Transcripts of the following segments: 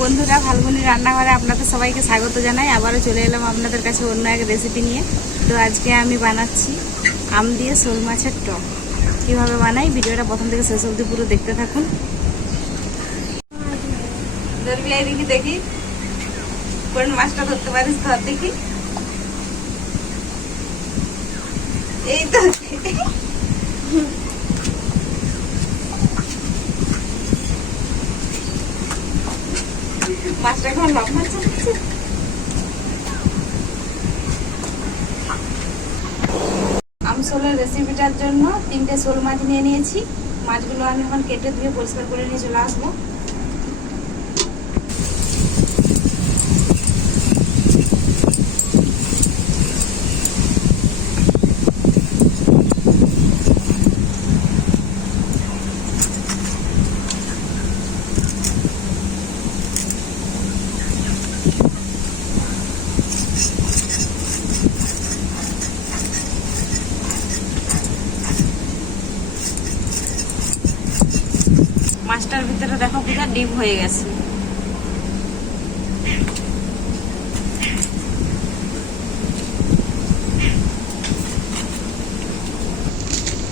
বন্ধুরা, ফাল্গুনি রান্নাঘরে আপনাদের সবাইকে স্বাগত জানাই। আবারও চলে এলাম আপনাদের কাছে অন্য এক রেসিপি নিয়ে। তো আজকে আমি বানাচ্ছি আম দিয়ে শোল মাছের টক। কীভাবে বানাই? ভিডিওটা প্রথম থেকে শেষ অবধি পুরো দেখতে থাকুন। দেখি দেখি। কোন মাছটা ধরতে পারিস? ধর দেখি। এই তো। মাছটা এখন লম্বা চলছে আমি শোলের রেসিপিটার জন্য তিনটে শোল মাছ নিয়ে নিয়েছি। মাছগুলো আমি এখন কেটে ধুয়ে পরিষ্কার করে নিয়ে চলে আসব। মাছটার ভিতরে দেখো পুরো ডিপ হয়ে গেছে।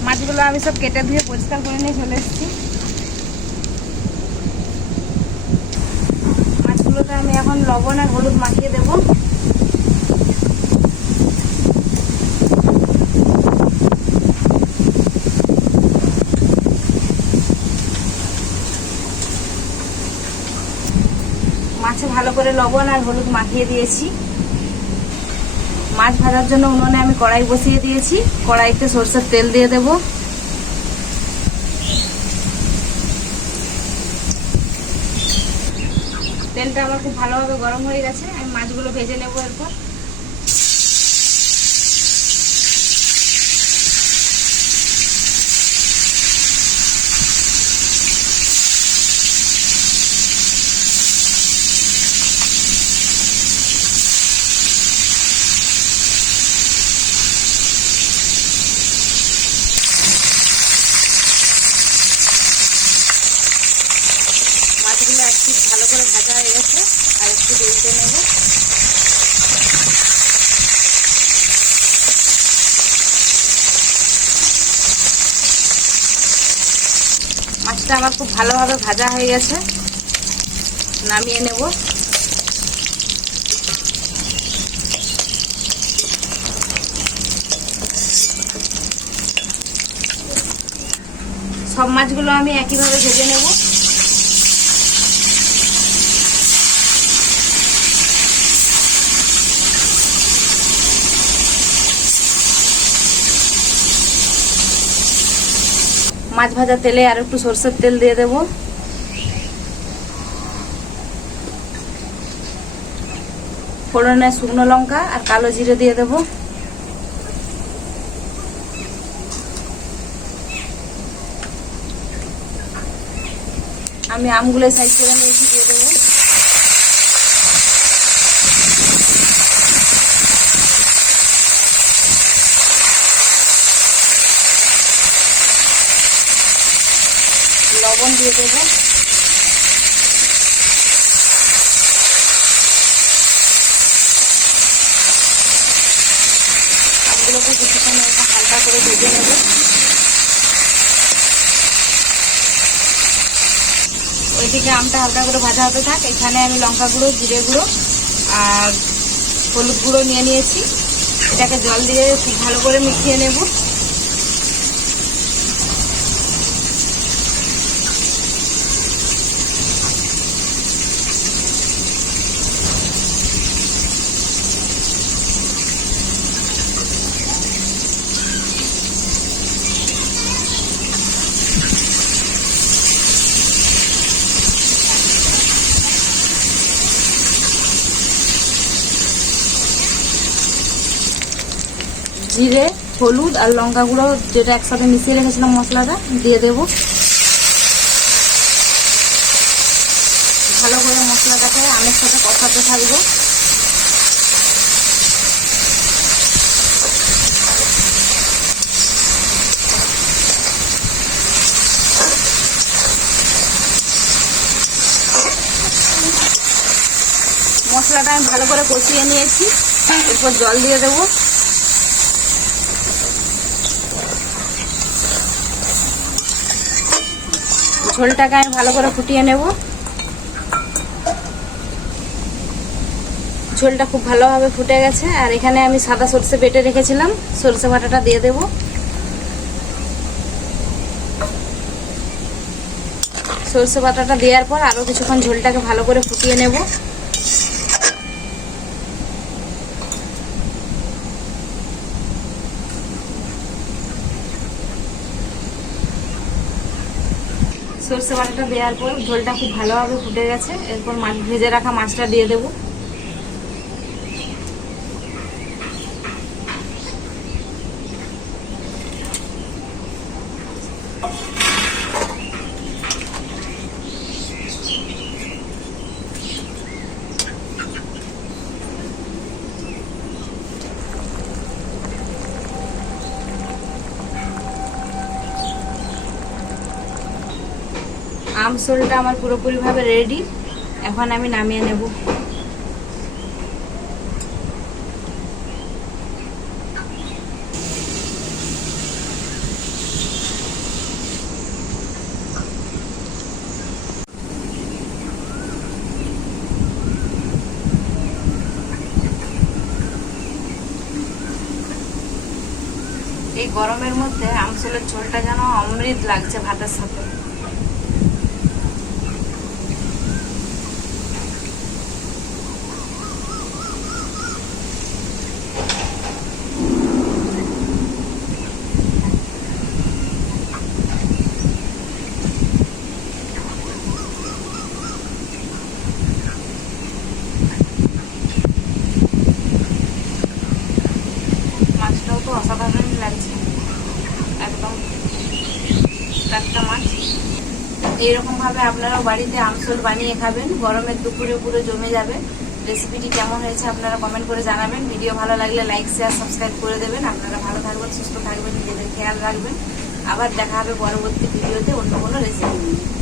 মাছগুলো আমি সব কেটে ধুয়ে পরিষ্কার করে নিয়ে চলে এসেছি। মাছগুলোতে আমি এখন লবণ আর হলুদ মাখিয়ে দেবো মাছে ভালো করে লবণ আর হলুদ মাখিয়ে দিয়েছি। মাছ ভাজার জন্য উনুনে আমি কড়াই বসিয়ে দিয়েছি। কড়াইতে সরষের তেল দিয়ে দেব। তেলটা আমার খুব ভালোভাবে গরম হয়ে গেছে। আমি মাছগুলো ভেজে নেব এরপর মাছগুলো একটু ভালো করে ভাজা হয়ে গেছে আর উল্টে নেব। মাছটা আমার খুব ভালোভাবে ভাজা হয়ে গেছে। নামিয়ে নেব। সব মাছগুলো আমি একইভাবে ভেজে নেব। মাছ ভাজা তেলে আর একটু সরষের তেল দিয়ে দেব। ফোড়নে শুকনো লঙ্কা আর কালো জিরে দিয়ে দেব। আমি আমগুলো সাইজ করে নিয়েছি, দিয়ে দেবো। লবণ দিয়ে দেবো। আমগুলোকে কিছুক্ষণ হালকা করে ভেজে নেব। ওইদিকে আমটা হালকা করে ভাজা হতে থাক। এখানে আমি লঙ্কা গুঁড়ো, জিরে গুঁড়ো আর হলুদ গুঁড়ো নিয়ে নিয়েছি। এটাকে জল দিয়ে ভালো করে মিশিয়ে নেব। জিরে, হলুদ আর লঙ্কা গুঁড়ো যেটা একসাথে মিশিয়ে রেখেছিলাম মশলাটা, দিয়ে দেব। ভালো করে মশলাটাকে আমের সাথে কষাতে থাকব। মশলাটা আমি ভালো করে কষিয়ে নিয়েছি। এরপর জল দিয়ে দেবো। ঝোলটাকে আমি ভালো করে ফুটিয়ে নেব। ঝোলটা খুব ভালোভাবে ফুটে গেছে। আর এখানে আমি সাদা সর্ষে বেটে রেখেছিলাম। সর্ষে বাটাটা দিয়ে দেব। সর্ষে বাটাটা দেওয়ার পর আরও কিছুক্ষণ ঝোলটাকে ভালো করে ফুটিয়ে নেব। সর্ষে বাটাটা দেওয়ার পর ঝোলটা খুব ভালোভাবে ফুটে গেছে। এরপর মাছ ভেজে রাখা মাছটা দিয়ে দেবো। আমসোলটা আমার পুরোপুরিভাবে রেডি এখন আমি নামিয়ে নেব। এই গরমের মধ্যে আমসোলের ঝোলটা যেন অমৃত লাগছে ভাতের সাথে। তো অসাধারণই লাগছে। একদম টাটকা মাছ। এইরকমভাবে আপনারাও বাড়িতে আমসল বানিয়ে খাবেন। গরমের দুপুরে পুরো জমে যাবে। রেসিপিটি কেমন হয়েছে আপনারা কমেন্ট করে জানাবেন। ভিডিও ভালো লাগলে লাইক শেয়ার সাবস্ক্রাইব করে দেবেন। আপনারা ভালো থাকবেন, সুস্থ থাকবেন, নিজেদের খেয়াল রাখবেন। আবার দেখা হবে পরবর্তী ভিডিওতে অন্য কোনো রেসিপি নিয়ে।